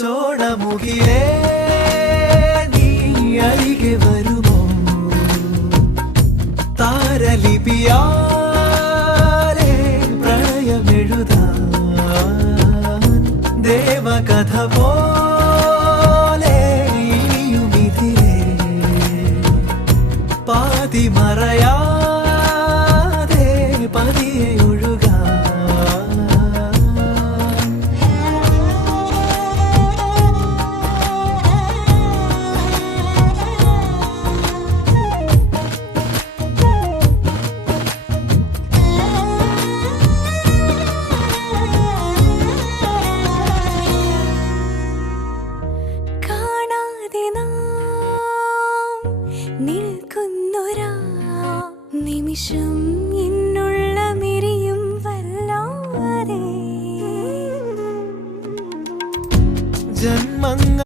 ചോണമുകിലേ നീ അരികെ വരുമോ താരലിപിയാലേ പ്രണയമെഴുതാൻ ദേവകഥ പോലെ ഇനിയുമിതിലേ പാതി മറയാതെ പതിയെ നിമിഷം ഇന്നുള്ള മിരിയും വല്ലാതെ ജന്മങ്ങൾ